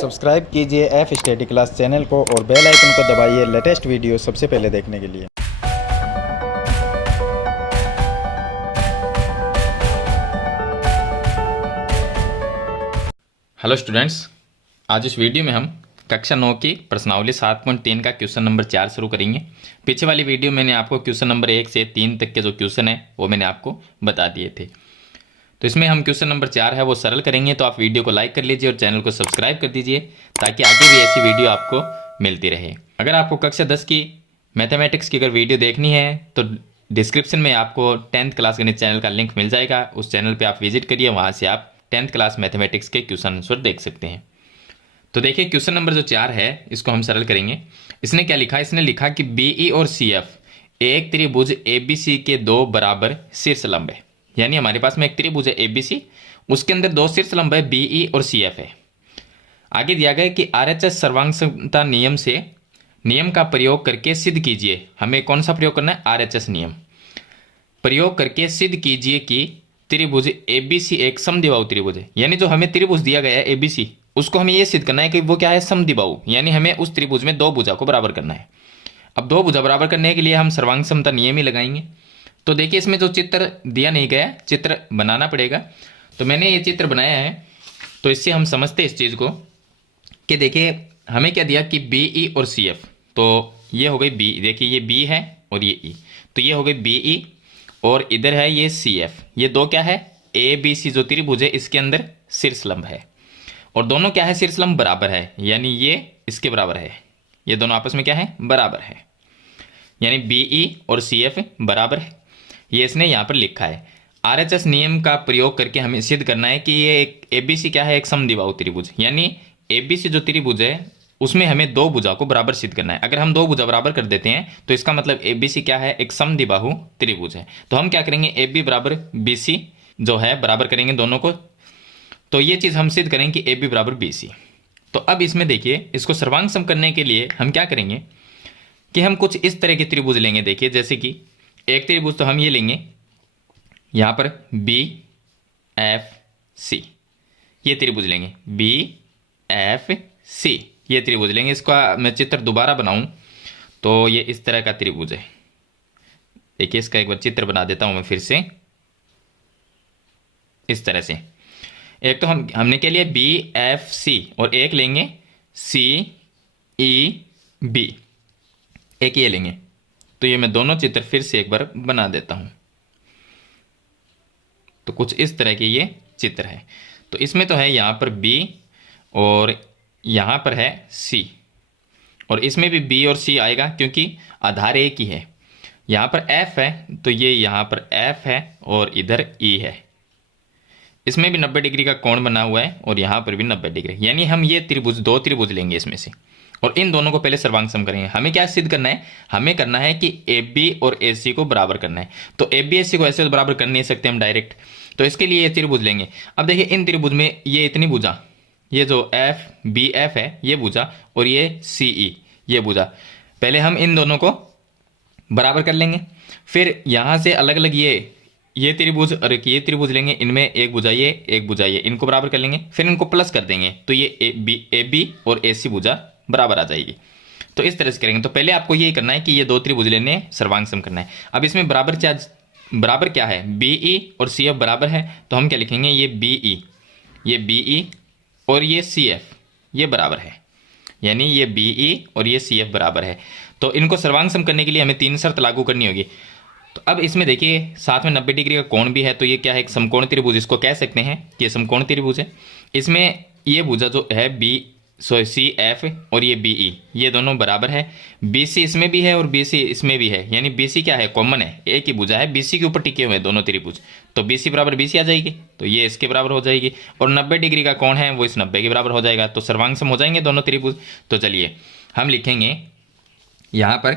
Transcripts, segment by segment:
Subscribe कीजिए F study class channel को और बेल आइकन को दबाइए लेटेस्ट वीडियो सबसे पहले देखने के लिए। हेलो स्टूडेंट्स, आज इस वीडियो में हम कक्षा 9 की प्रश्नावली 7.3 का क्वेश्चन नंबर 4 शुरू करेंगे। पीछे वाली वीडियो मैंने आपको क्वेश्चन नंबर 1 से 3 तक के जो क्वेश्चन है वो मैंने आपको बता दिए थे। तो इसमें हम क्वेश्चन नंबर 4 है वो सरल करेंगे। तो आप वीडियो को लाइक कर लीजिए और चैनल को सब्सक्राइब कर दीजिए ताकि आगे भी ऐसी वीडियो आपको मिलती रहे। अगर आपको कक्षा 10 की मैथमेटिक्स की अगर वीडियो देखनी है तो डिस्क्रिप्शन में आपको 10th क्लास गणित चैनल का लिंक मिल जाएगा। उस चैनल पर आप विजिट करिए, वहाँ से आप 10th क्लास मैथमेटिक्स के क्वेश्चन आंसर देख सकते हैं। तो देखिए क्वेश्चन नंबर जो 4 है इसको हम सरल करेंगे। इसने क्या लिखा, इसने लिखा कि बीई और सीएफ एक त्रिभुज एबीसी के दो बराबर शीर्ष लंब है। यानी हमारे पास में एक त्रिभुज है एबीसी, उसके अंदर दो शीर्ष लंब है बीई और सीएफ है। आगे दिया गया कि आरएचएस सर्वांगता नियम से नियम का प्रयोग करके सिद्ध कीजिए। हमें कौन सा प्रयोग करना है? आरएचएस नियम प्रयोग करके सिद्ध कीजिए कि त्रिभुज एबीसी एक समद्विबाहु त्रिभुज है। यानी जो हमें त्रिभुज दिया गया है एबीसी, उसको हमें यह सिद्ध करना है कि वो क्या है? समद्विबाहु। यानी हमें उस त्रिभुज में दो भुजा को बराबर करना है। अब दो भुजा बराबर करने के लिए हम सर्वांग समता नियम ही लगाएंगे। तो देखिए इसमें जो चित्र दिया नहीं गया, चित्र बनाना पड़ेगा। तो मैंने ये चित्र बनाया है, तो इससे हम समझते इस चीज़ को कि देखिए हमें क्या दिया कि बी ई और सी एफ। तो ये हो गई बी, देखिए ये बी है और ये ई, तो ये हो गई बी ई और इधर है ये सी एफ। ये दो क्या है? ए बी सी जो त्रिभुज है इसके अंदर शीर्ष लंब है और दोनों क्या है? शीर्ष लंब बराबर है, यानी ये इसके बराबर है। ये दोनों आपस में क्या है? बराबर है। यानी बी ई और सी एफ बराबर है, ये इसने यहाँ पर लिखा है। आरएचएस नियम का प्रयोग करके हमें सिद्ध करना है कि ये एक एबीसी क्या है? एक समद्विबाहु त्रिभुज। यानी एबीसी जो त्रिभुज है उसमें हमें दो भुजा को बराबर सिद्ध करना है। अगर हम दो भुजा बराबर कर देते हैं तो इसका मतलब एबीसी क्या है? एक समद्विबाहु त्रिभुज है। तो हम क्या करेंगे? एबी बराबर बीसी जो है बराबर करेंगे दोनों को। तो ये चीज़ हम सिद्ध करेंगे कि एबी बराबर बीसी। तो अब इसमें देखिए इसको सर्वांग सम करने के लिए हम क्या करेंगे कि हम कुछ इस तरह के त्रिभुज लेंगे। देखिए जैसे कि एक त्रिभुज तो हम ये लेंगे यहाँ पर बी एफ सी, ये त्रिभुज लेंगे बी एफ सी, ये त्रिभुज लेंगे। इसका मैं चित्र दोबारा बनाऊं तो ये इस तरह का त्रिभुज है। देखिए इसका एक बार चित्र बना देता हूं मैं फिर से इस तरह से। एक तो हमने के लिए बी एफ सी और एक लेंगे सी ई बी, एक ये लेंगे। तो ये मैं दोनों चित्र फिर से एक बार बना देता हूं। तो कुछ इस तरह के ये चित्र है। तो इसमें तो है यहाँ पर बी और यहाँ पर है सी, और इसमें भी बी और सी आएगा क्योंकि आधार एक ही है। यहाँ पर एफ है तो ये यहाँ पर एफ है और इधर ई है। इसमें भी 90 डिग्री का कोण बना हुआ है और यहाँ पर भी 90 डिग्री। यानी हम ये त्रिभुज दो त्रिभुज लेंगे इसमें से और इन दोनों को पहले सर्वांग सम करेंगे। हमें क्या सिद्ध करना है? हमें करना है कि ए बी और ए सी को बराबर करना है। तो ए बी ए सी को ऐसे तो बराबर कर नहीं सकते हम डायरेक्ट, तो इसके लिए ये त्रिभुज लेंगे। अब देखिए इन त्रिभुज में ये इतनी भुजा, ये जो एफ बी एफ है ये भुजा और ये सी ई ये भुजा, पहले हम इन दोनों को बराबर कर लेंगे। फिर यहाँ से अलग अलग ये त्रिभुज और ये त्रिभुज लेंगे, इनमें एक भुजा ये एक भुजा ये, इनको बराबर कर लेंगे। फिर इनको प्लस कर देंगे तो ये ए बी और ए सी भुजा बराबर आ जाएगी। तो इस तरह से करेंगे। तो पहले आपको ये करना है कि ये दो त्रिभुज लेने सर्वांग सम करना है। अब इसमें बराबर क्या है? बी ई और सी एफ बराबर है, तो हम क्या लिखेंगे? ये बी ई और ये सी एफ ये बराबर है। यानी ये बी ई और ये सी एफ बराबर है। तो इनको सर्वांग सम करने के लिए हमें तीन शर्त लागू करनी होगी। तो अब इसमें देखिए साथ में 90 डिग्री का कोण भी है, तो ये क्या है? एक समकोण त्रिभुज इसको कह सकते हैं कि ये समकोण त्रिभुज है। इसमें ये भुजा जो है सी एफ और ये बी ई ये दोनों बराबर है। बी सी इसमें भी है और बी सी इसमें भी है। यानी बी सी क्या है? कॉमन है, एक ही भुजा है, बी सी के ऊपर टिके हुए हैं दोनों त्रिभुज। तो बी सी बराबर बी सी आ जाएगी, तो ये इसके बराबर हो जाएगी। और 90 डिग्री का कोण है वो इस 90 के बराबर हो जाएगा। तो सर्वांग सम हो जाएंगे दोनों त्रिभुज। तो चलिए हम लिखेंगे यहाँ पर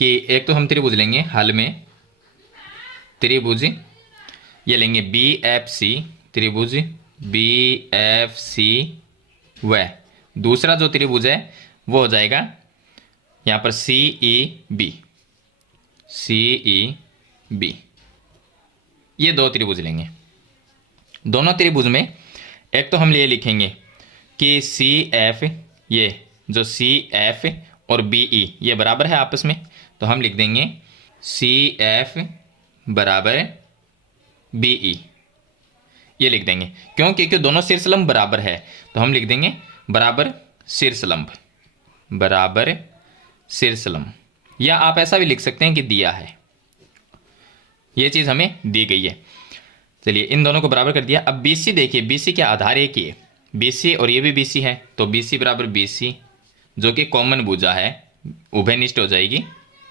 कि एक तो हम त्रिभुज लेंगे हल में, त्रिभुज ये लेंगे बी एफ सी, त्रिभुज बी एफ सी व दूसरा जो त्रिभुज है वो हो जाएगा यहाँ पर सी ई बी। ये दो त्रिभुज लेंगे। दोनों त्रिभुज में एक तो हम ये लिखेंगे कि सी एफ, ये जो सी एफ और बी ई ये बराबर है आपस में, तो हम लिख देंगे सी एफ बराबर बी ई, ये लिख देंगे। क्यों? क्योंकि दोनों शीर्षलंब बराबर है, तो हम लिख देंगे बराबर शीर्षलंब, बराबर शीर्षलंब। या आप ऐसा भी लिख सकते हैं कि दिया है, ये चीज़ हमें दी गई है। चलिए इन दोनों को बराबर कर दिया। अब BC देखिए, BC के आधार एक ही है, BC और ये भी BC है, तो BC बराबर BC जो कि कॉमन भुजा है, उभयनिष्ठ हो जाएगी,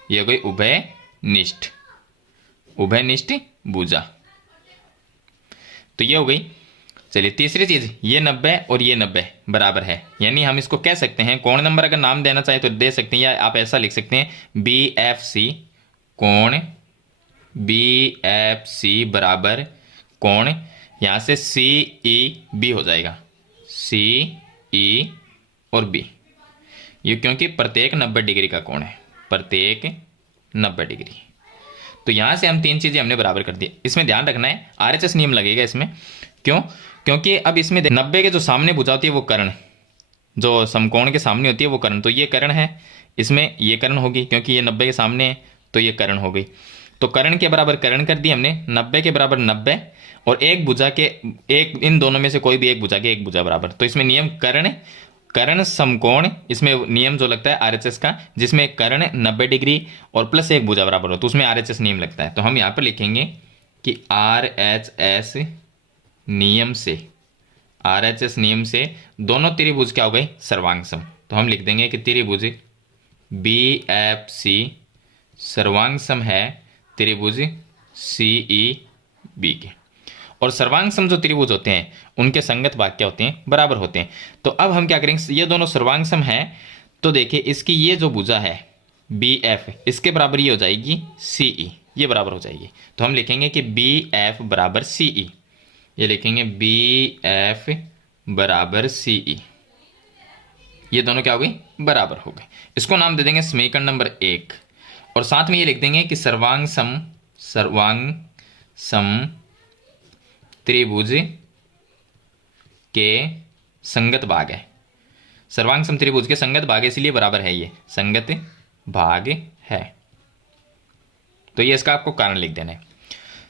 ये हो गई उभयनिष्ठ, उभयनिष्ठ भुजा, तो ये हो गई। चलिए तीसरी चीज, ये 90 और ये 90 बराबर है, यानी हम इसको कह सकते हैं कोण नंबर अगर नाम देना चाहे तो दे सकते हैं, या आप ऐसा लिख सकते हैं BFC, कोण BFC बराबर कोण, यहाँ से CEB हो जाएगा, CE और B, ये क्योंकि प्रत्येक 90 डिग्री का कोण है, प्रत्येक 90 डिग्री। तो यहाँ से हम तीन चीज़ें हमने बराबर कर दी। इसमें ध्यान रखना है RHS नियम लगेगा इसमें, क्यों? क्योंकि अब इसमें 90 के जो सामने भुजा होती है वो कर्ण, जो समकोण के सामने होती है वो कर्ण, तो ये कर्ण है, इसमें ये कर्ण होगी, क्योंकि ये 90 के सामने है तो ये कर्ण हो गई। तो कर्ण के बराबर कर्ण कर दी हमने, 90 के बराबर 90, और एक भुजा के एक, इन दोनों में से कोई भी एक भुजा के एक भुजा बराबर, तो इसमें नियम कर्ण कर्ण समकोण, इसमें नियम जो लगता है RHS का, जिसमें कर्ण 90 डिग्री और प्लस एक भुजा बराबर हो, तो उसमें RHS नियम लगता है। तो हम यहाँ पर लिखेंगे कि RHS नियम से, RHS नियम से दोनों त्रिभुज क्या हो गए? सर्वांगसम। तो हम लिख देंगे कि त्रिभुज BFC सर्वांगसम है त्रिभुज CEB के। और सर्वांगसम जो त्रिभुज होते हैं उनके संगत भाग क्या होते हैं? बराबर होते हैं। तो अब हम क्या करेंगे, ये दोनों सर्वांगसम है, तो देखिए इसकी ये जो भुजा है BF, इसके बराबर ये हो जाएगी CE, ये बराबर हो जाएगी। तो हम लिखेंगे कि BF बराबर CE, ये लिखेंगे BF बराबर CE, ये दोनों क्या हो गई? बराबर हो गए। इसको नाम दे देंगे समीकरण नंबर 1, और साथ में ये लिख देंगे कि सर्वांगसम त्रिभुज के संगत भाग है, सर्वांगसम त्रिभुज के संगत भाग है, इसलिए बराबर है, ये संगत भाग है। तो ये इसका आपको कारण लिख देना है।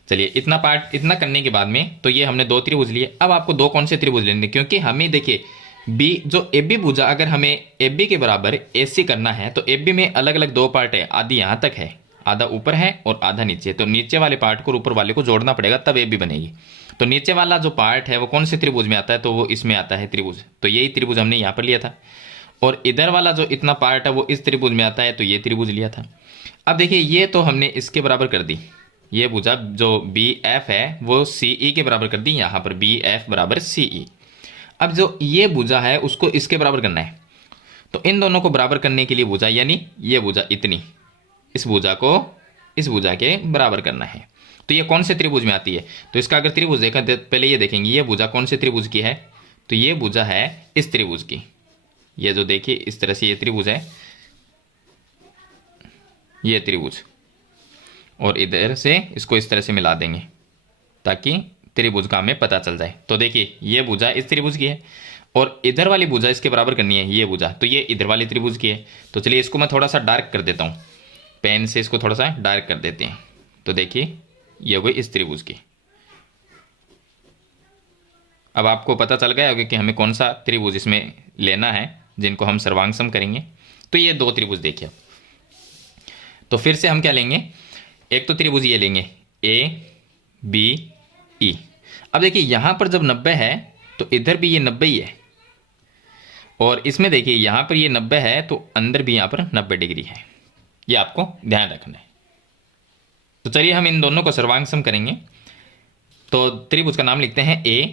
चलिए इतना पार्ट, इतना करने के बाद में तो ये हमने दो त्रिभुज लिए। अब आपको दो कौन से त्रिभुज लेने, क्योंकि हमें देखिए बी जो AB भुजा, अगर हमें AB के बराबर AC करना है तो AB में अलग अलग दो पार्ट है, आधी यहाँ तक है, आधा ऊपर है और आधा नीचे, तो नीचे वाले पार्ट को ऊपर वाले को जोड़ना पड़ेगा तब AB बनेगी। तो नीचे वाला जो पार्ट है वो कौन से त्रिभुज में आता है? तो वो इसमें आता है त्रिभुज, तो यही त्रिभुज हमने यहाँ पर लिया था। और इधर वाला जो इतना पार्ट है वो इस त्रिभुज में आता है, तो ये त्रिभुज लिया था। अब देखिए ये तो हमने इसके बराबर कर दी, ये भुजा जो BF है वो CE के बराबर कर दी, यहाँ पर BF बराबर CE। अब जो ये भुजा है उसको इसके बराबर करना है, तो इन दोनों को बराबर करने के लिए भुजा, यानी ये भुजा इतनी, इस भुजा को इस भुजा के बराबर करना है। तो ये कौन से त्रिभुज में आती है? तो इसका अगर त्रिभुज देखा तो पहले ये देखेंगे ये भुजा कौन से त्रिभुज की है, तो ये भुजा है इस त्रिभुज की। ये जो देखिए इस तरह से ये त्रिभुज है, ये त्रिभुज, और इधर से इसको इस तरह से मिला देंगे ताकि त्रिभुज का हमें पता चल जाए। तो देखिए ये भुजा इस त्रिभुज की है और इधर वाली भुजा इसके बराबर करनी है, ये भुजा, तो ये इधर वाली त्रिभुज की है। तो चलिए इसको मैं थोड़ा सा डार्क कर देता हूँ, पेन से इसको थोड़ा सा डार्क कर देते हैं। तो देखिए ये हो गई इस त्रिभुज की। अब आपको पता चल गया होगा कि हमें कौन सा त्रिभुज इसमें लेना है जिनको हम सर्वांगसम करेंगे। तो ये दो त्रिभुज देखिए। तो फिर से हम क्या लेंगे, एक तो त्रिभुज ये लेंगे ABE। अब देखिए यहाँ पर जब 90 है तो इधर भी ये 90 ही है, और इसमें देखिए यहाँ पर ये 90 है तो अंदर भी यहाँ पर 90 डिग्री है, ये आपको ध्यान रखना है। तो चलिए हम इन दोनों को सर्वांगसम करेंगे। तो त्रिभुज का नाम लिखते हैं A,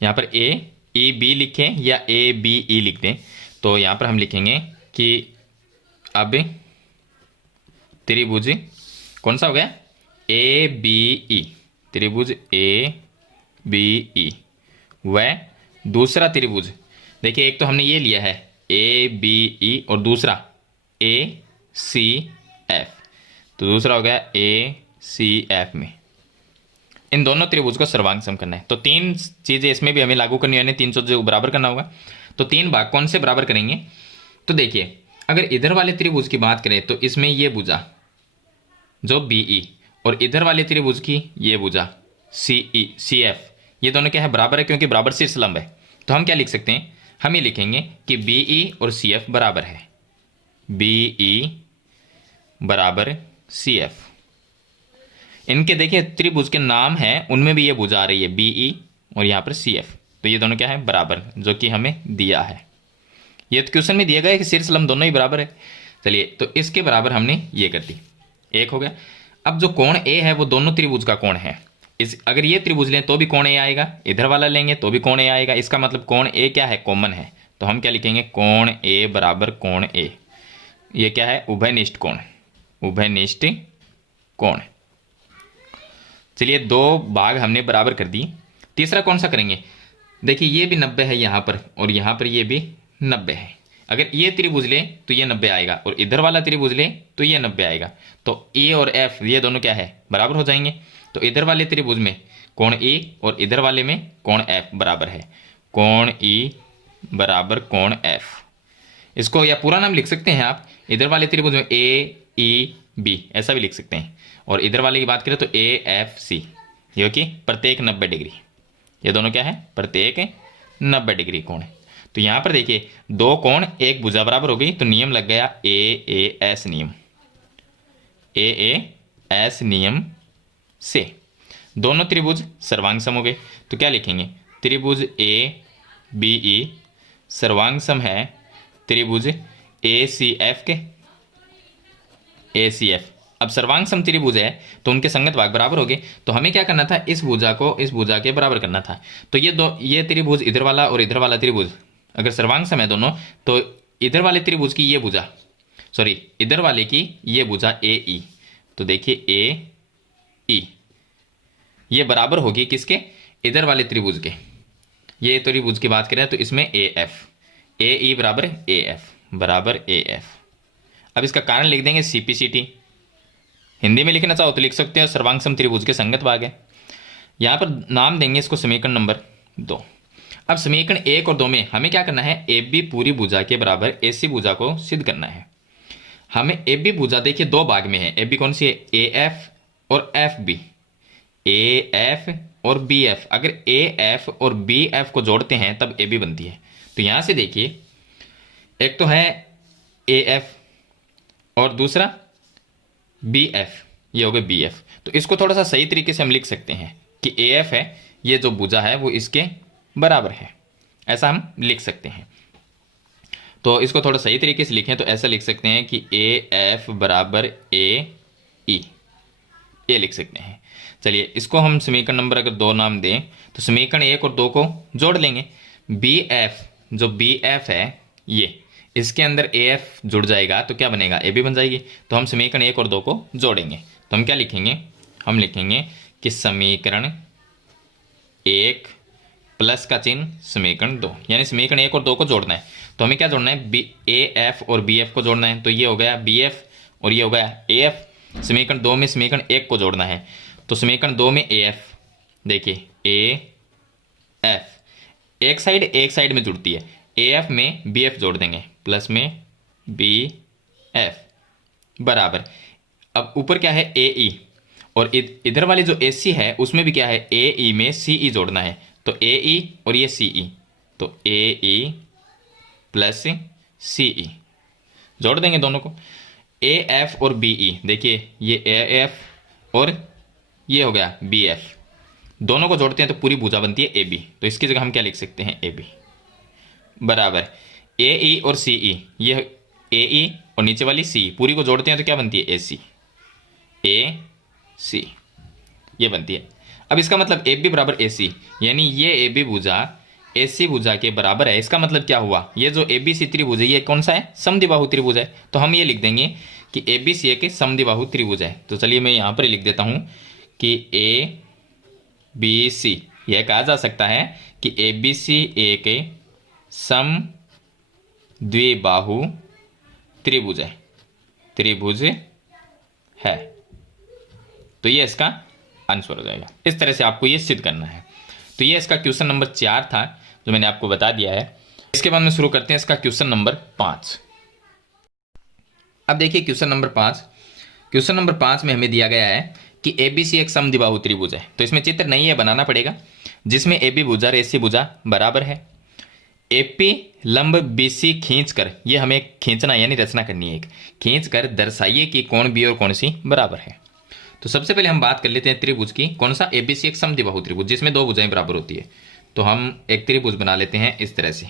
यहाँ पर AEB लिखें या ABE लिख दें। तो यहाँ पर हम लिखेंगे कि अब त्रिभुज कौन सा हो गया? ABE, त्रिभुज ABE। वह दूसरा त्रिभुज देखिए, एक तो हमने ये लिया है ABE और दूसरा ACF, तो दूसरा हो गया ACF में, इन दोनों त्रिभुज को सर्वांग सम करना है। तो तीन चीजें इसमें भी हमें लागू करनी है, 300 जो बराबर करना होगा। तो तीन भाग कौन से बराबर करेंगे? तो देखिए, अगर इधर वाले त्रिभुज की बात करें तो इसमें ये भुजा जो BE और इधर वाले त्रिभुज की ये भुजा CF, ये दोनों क्या है? बराबर है, क्योंकि बराबर शीर्ष लंब है। तो हम क्या लिख सकते हैं? हम ये लिखेंगे कि BE और CF बराबर है, BE बराबर CF। इनके देखिए त्रिभुज के नाम है, उनमें भी ये भुजा आ रही है BE और यहाँ पर CF। तो ये दोनों क्या है? बराबर, जो कि हमें दिया है। ये तो क्वेश्चन में दिया गया है कि शीर्ष लंब दोनों ही बराबर है। चलिए, तो इसके बराबर हमने ये कर दी, एक हो गया। अब जो कोण A है वो दोनों त्रिभुज का कोण है। अगर ये त्रिभुज लें तो भी कोण A आएगा, इधर वाला लेंगे तो भी कोण A आएगा। इसका मतलब कोण A क्या है? कॉमन है। तो हम क्या लिखेंगे? कोण A बराबर कोण A। ये क्या है? उभयनिष्ठ कोण, उभयनिष्ठ कोण। चलिए, दो भाग हमने बराबर कर दी। तीसरा कौन सा करेंगे? देखिए, ये भी 90 है यहाँ पर और यहाँ पर ये भी 90 है। अगर ये त्रिभुज ले तो ये 90 आएगा और इधर वाला त्रिभुज ले तो ये 90 आएगा। तो E और F ये दोनों क्या है? बराबर हो जाएंगे। तो इधर वाले त्रिभुज में कोण E और इधर वाले में कोण F बराबर है, कोण E बराबर कोण F। इसको या पूरा नाम लिख सकते हैं आप, इधर वाले त्रिभुज में AEB ऐसा भी लिख सकते हैं। और इधर वाले की बात करें तो AFC, जो कि प्रत्येक 90 डिग्री। ये दोनों क्या है? प्रत्येक 90 डिग्री कोण है। तो यहाँ पर देखिए, दो कोण एक भुजा बराबर हो गई, तो नियम लग गया AAS नियम। AAS नियम से दोनों त्रिभुज सर्वांग सम हो गए। तो क्या लिखेंगे? त्रिभुज ABE सर्वांग सम है त्रिभुज ACF के, ACF। अब सर्वांग सम त्रिभुज है तो उनके संगत भाग बराबर हो गए। तो हमें क्या करना था? इस भुजा को इस भुजा के बराबर करना था। तो ये त्रिभुज इधर वाला और इधर वाला त्रिभुज अगर सर्वांग सम है दोनों, तो इधर वाले त्रिभुज की ये भुजा, सॉरी इधर वाले की ये भुजा AE, तो देखिए AE ये बराबर होगी किसके? इधर वाले त्रिभुज के। ये त्रिभुज की बात करें तो इसमें AF, AE बराबर AF बराबर AF। अब इसका कारण लिख देंगे CPCT। हिंदी में लिखना चाहो तो लिख सकते हो, सर्वांग सम त्रिभुज के संगत भाग है। यहाँ पर नाम देंगे इसको समीकरण नंबर 2। अब समीकरण 1 और 2 में हमें क्या करना है? AB पूरी भुजा के बराबर AC भुजा को सिद्ध करना है। हमें AB भुजा देखिए दो भाग में है। AB कौन सी है? AF और FB, AF और BF। अगर AF और BF को जोड़ते हैं तब AB बनती है। तो यहाँ से देखिए, एक तो है AF और दूसरा BF, ये हो गए BF। तो इसको थोड़ा सा सही तरीके से हम लिख सकते हैं कि AF है, ये जो भुजा है वो इसके बराबर है, ऐसा हम लिख सकते हैं। तो इसको थोड़ा सही तरीके से लिखें तो ऐसा लिख सकते हैं कि AF बराबर AE, ये लिख सकते हैं। चलिए, इसको हम समीकरण नंबर अगर 2 नाम दें तो समीकरण 1 और 2 को जोड़ लेंगे। BF, जो BF है ये, इसके अंदर AF जुड़ जाएगा तो क्या बनेगा? AB बन जाएगी। तो हम समीकरण 1 और 2 को जोड़ेंगे। तो हम क्या लिखेंगे? हम लिखेंगे कि समीकरण 1 प्लस का चिन्ह समीकरण 2, यानी समीकरण 1 और 2 को जोड़ना है। तो हमें क्या जोड़ना है? AF और BF को जोड़ना है। तो ये हो गया BF और ये हो गया AF। समीकरण 2 में समीकरण 1 को जोड़ना है। तो समीकरण 2 में AF, देखिए AF एक साइड में जुड़ती है, AF में BF जोड़ देंगे, प्लस में BF बराबर। अब ऊपर क्या है? AE, और इधर वाले जो AC है उसमें भी क्या है? AE में CE जोड़ना है। तो AE और ये CE, तो AE प्लस CE जोड़ देंगे दोनों को। AF और BE, देखिए ये AF और ये हो गया BF, दोनों को जोड़ते हैं तो पूरी भुजा बनती है AB। तो इसकी जगह हम क्या लिख सकते हैं? AB बराबर AE और CE, ये AE और नीचे वाली C पूरी को जोड़ते हैं तो क्या बनती है? AC ये बनती है। अब इसका मतलब AB बराबर AC, यानी ये AB भुजा AC भुजा के बराबर है। इसका मतलब क्या हुआ? ये जो ABC त्रिभुज है ये कौन सा है? समद्विबाहु त्रिभुज है। तो हम ये लिख देंगे कि ABC एक समद्विबाहु त्रिभुज है। तो चलिए मैं यहाँ पर लिख देता हूँ कि ABC, यह कहा जा सकता है कि ABC एक समद्विबाहु त्रिभुज है, तो ये इसका आंसर हो जाएगा। इस तरह से आपको ये सिद्ध करना है। तो ये इसका क्वेश्चन नंबर 4 था जो मैंने आपको बता दिया है। इसके बाद में शुरू करते हैं इसका क्वेश्चन नंबर 5। अब देखिए क्वेश्चन नंबर 5। क्वेश्चन नंबर 5 में हमें दिया गया है कि एबीसी एक समद्विबाहु त्रिभुज है। तो इसमें चित्र नहीं है, बनाना पड़ेगा, जिसमें एबी भुजा और एसी भुजा बराबर है। एपी लंब बीसी खींचकर, ये हमें खींचना यानी रचना करनी है, एक खींचकर दर्शाइए कि कोण बी और कोण सी बराबर है। तो सबसे पहले हम बात कर लेते हैं त्रिभुज की। कौन सा? एबीसी एक समद्विबाहु त्रिभुज जिसमें दो भुजाएं बराबर होती है। तो हम एक त्रिभुज बना लेते हैं इस तरह से,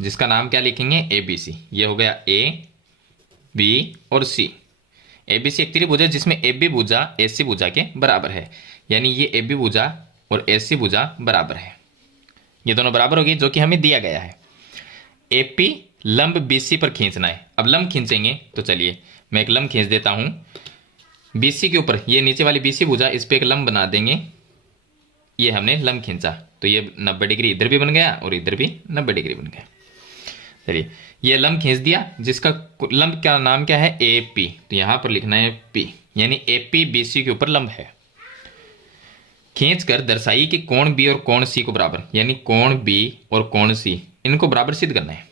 जिसका नाम क्या लिखेंगे? एबीसी। ये हो गया ए, बी और सी। एबीसी एक त्रिभुज है जिसमें एबी भुजा एसी भुजा के बराबर है, यानी ये एबी भुजा और एसी भुजा बराबर है। ये दोनों बराबर होगी, जो कि हमें दिया गया है। एपी लंब बीसी पर खींचना है। अब लंब खींचेंगे तो चलिए मैं एक लंब खींच देता हूं बीसी के ऊपर। ये नीचे वाली बीसी भुजा, इस पे एक लंब बना देंगे। ये हमने लंब खींचा तो ये 90 डिग्री इधर भी बन गया और इधर भी 90 डिग्री बन गया। चलिए ये लंब खींच दिया, जिसका लंब का नाम क्या है? A P. तो यहां पर लिखना है पी, यानी ए पी बी सी के ऊपर लंब है। खींचकर दर्शाई कि कोण बी और कोण सी को बराबर, यानी कोण बी और कोण सी इनको बराबर सिद्ध करना है।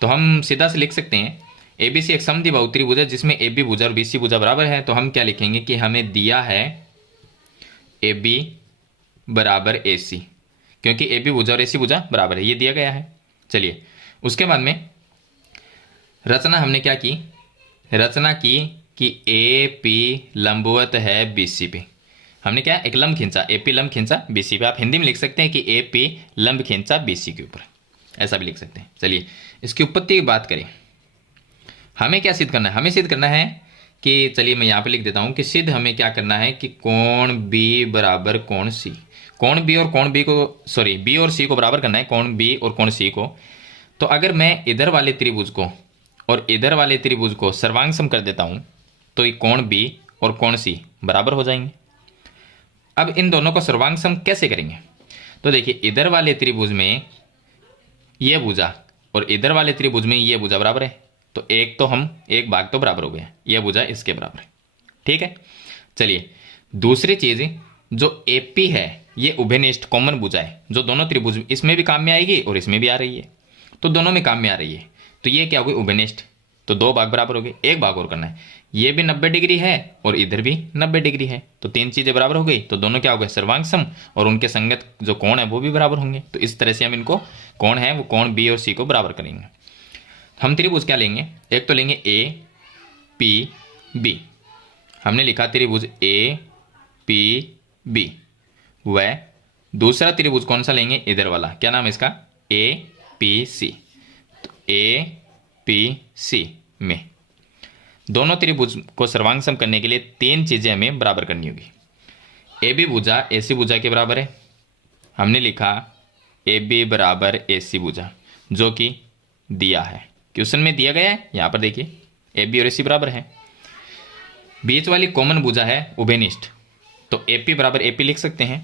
तो हम सीधा से लिख सकते हैं एबीसी एक समद्विबाहु त्रिभुज है जिसमें ए बी भुजा और बी सी भुजा बराबर है। तो हम क्या लिखेंगे कि हमें दिया है ए बी बराबर ए सी, क्योंकि ए बी भुजा और ए सी भुजा बराबर है, ये दिया गया है। चलिए उसके बाद में रचना हमने क्या की? रचना की कि ए पी लंबवत है बी सी पे। हमने क्या? एक लंब खींचा, ए पी लंब खींचा बी सी पे। आप हिंदी में लिख सकते हैं कि ए पी लंब खींचा बी सी के ऊपर, ऐसा भी लिख सकते हैं। चलिए इसकी उत्पत्ति की बात करें। हमें क्या सिद्ध करना है? हमें सिद्ध करना है कि, चलिए मैं यहाँ पे लिख देता हूँ कि सिद्ध हमें क्या करना है कि कोण बी बराबर कोण सी। कोण बी और कोण बी को, सॉरी बी और सी को बराबर करना है, कोण बी और कोण सी को। तो अगर मैं इधर वाले त्रिभुज को और इधर वाले त्रिभुज को सर्वांग सम कर देता हूँ तो ये कोण बी और कोण सी बराबर हो जाएंगे। अब इन दोनों को सर्वांग सम कैसे करेंगे? तो देखिए इधर वाले त्रिभुज में ये भुजा और इधर वाले त्रिभुज में ये भुजा बराबर है, तो एक भाग तो बराबर हो गया, यह भुजा इसके बराबर है। ठीक है। चलिए दूसरी चीज, जो एपी है ये उभयनिष्ठ कॉमन भुजा है, जो दोनों त्रिभुज इसमें भी काम में आएगी और इसमें भी आ रही है, तो दोनों में काम में आ रही है। तो ये क्या हो गई? उभयनिष्ठ। तो दो भाग बराबर हो गए, एक भाग और करना है। ये भी 90 डिग्री है और इधर भी 90 डिग्री है, तो तीन चीजें बराबर हो गई, तो दोनों क्या हो गए? सर्वांग सम, और उनके संगत जो कोण है वो भी बराबर होंगे। तो इस तरह से हम इनको कोण है वो कोण बी और सी को बराबर करेंगे। हम त्रिभुज क्या लेंगे? एक तो लेंगे ए पी बी। हमने लिखा त्रिभुज ए पी बी। वह दूसरा त्रिभुज कौन सा लेंगे? इधर वाला, क्या नाम है इसका? A P C. तो ए पी सी में दोनों त्रिभुज को सर्वांग सम करने के लिए तीन चीजें हमें बराबर करनी होगी। ए बी भुजा ए सी भुजा के बराबर है। हमने लिखा ए बी बराबर ए सी भुजा, जो कि दिया है, क्वेश्चन में दिया गया है। यहां पर देखिए ए बी और ए सी बराबर है। बीच वाली कॉमन भुजा है उभयनिष्ठ, तो ए पी बराबर ए पी लिख सकते हैं।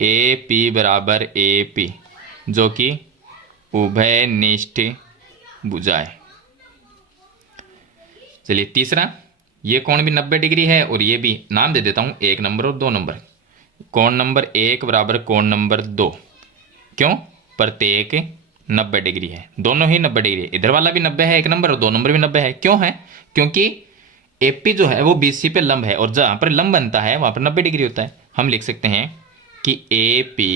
ए पी बराबर ए पी, जो कि उभयनिष्ठ भुजा है। चलिए तीसरा, ये कोण भी 90 डिग्री है और ये भी, नाम दे देता हूं 1 नंबर और 2 नंबर। कोण नंबर 1 बराबर कोण नंबर 2। क्यों? प्रत्येक 90 डिग्री है, दोनों ही 90 डिग्री है। इधर वाला भी 90 है 1 नंबर, और 2 नंबर भी 90 है। क्यों है? क्योंकि एपी जो है वो बीसी पे लंब है, और जहां पर लंब बनता है वहां पर 90 डिग्री होता है। हम लिख सकते हैं कि ए पी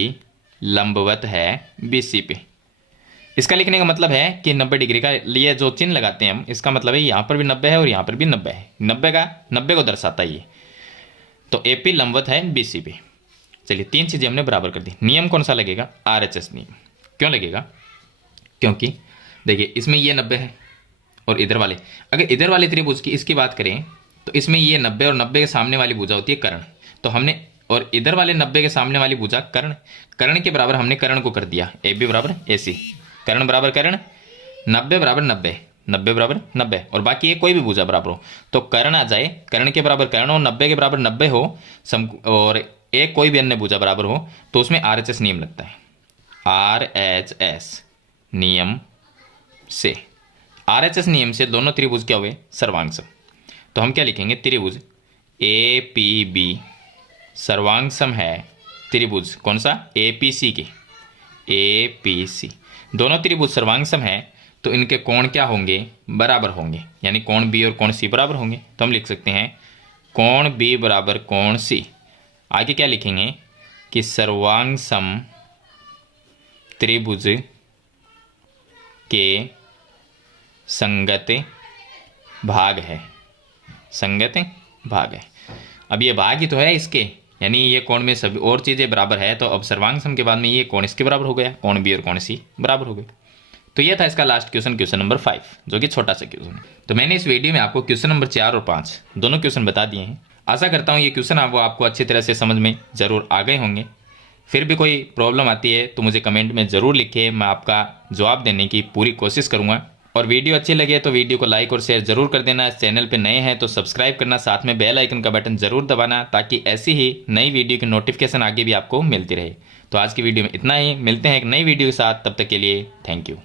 लंबवत है बीसी पे। इसका लिखने का मतलब है कि 90 डिग्री का लिए जो चिन्ह लगाते हैं हम, इसका मतलब है यहाँ पर भी 90 है और यहाँ पर भी 90 है। 90 को दर्शाता है ये। तो ए पी लंबवत है बीसी पे। चलिए तीन चीजें हमने बराबर कर दी। नियम कौन सा लगेगा? आरएचएस नियम। क्यों लगेगा? क्योंकि देखिए इसमें ये 90 है और इधर वाले, अगर इधर वाले त्रिभुज की इसकी बात करें तो इसमें ये 90 और 90 के सामने वाली भुजा होती है कर्ण। तो हमने, और इधर वाले 90 के सामने वाली भुजा कर्ण, कर्ण के बराबर हमने कर्ण को कर दिया। ए बी बराबर ए सी, कर्ण बराबर कर्ण, 90 बराबर 90, 90 बराबर 90, और बाकी ये कोई भी भुजा बराबर हो तो कर्ण आ जाए, कर्ण के बराबर कर्ण हो, 90 के बराबर 90 हो, और एक कोई भी अन्य भुजा बराबर हो, तो उसमें आरएचएस नियम लगता है। आरएचएस नियम से, आरएचएस नियम से दोनों त्रिभुज क्या हुए? सर्वांग सम। तो हम क्या लिखेंगे? त्रिभुज ए पी बी सर्वांग सम है त्रिभुज कौन सा, ए पी सी के, ए पी सी दोनों त्रिभुज सर्वांग सम है तो इनके कोण क्या होंगे, बराबर होंगे, यानी कोण बी और कोण सी बराबर होंगे। तो हम लिख सकते हैं कोण बी बराबर कोण सी। आगे क्या लिखेंगे कि सर्वांग सम त्रिभुज के संगत भाग है, संगत भाग है। अब ये भाग ही तो है इसके, यानी ये कोण में सभी और चीज़ें बराबर है, तो अब सर्वांग सम के बाद में ये कोण इसके बराबर हो गया, कोण बी और कोण सी बराबर हो गए। तो ये था इसका लास्ट क्वेश्चन, क्वेश्चन नंबर 5, जो कि छोटा सा क्वेश्चन है। तो मैंने इस वीडियो में आपको क्वेश्चन नंबर 4 और 5 दोनों क्वेश्चन बता दिए हैं। आशा करता हूँ ये क्वेश्चन आपको अच्छी तरह से समझ में ज़रूर आ गए होंगे। फिर भी कोई प्रॉब्लम आती है तो मुझे कमेंट में ज़रूर लिखिए, मैं आपका जवाब देने की पूरी कोशिश करूँगा। और वीडियो अच्छी लगे तो वीडियो को लाइक और शेयर जरूर कर देना। चैनल पे नए हैं तो सब्सक्राइब करना, साथ में बेल आइकन का बटन जरूर दबाना, ताकि ऐसी ही नई वीडियो की नोटिफिकेशन आगे भी आपको मिलती रहे। तो आज की वीडियो में इतना ही, मिलते हैं एक नई वीडियो के साथ, तब तक के लिए थैंक यू।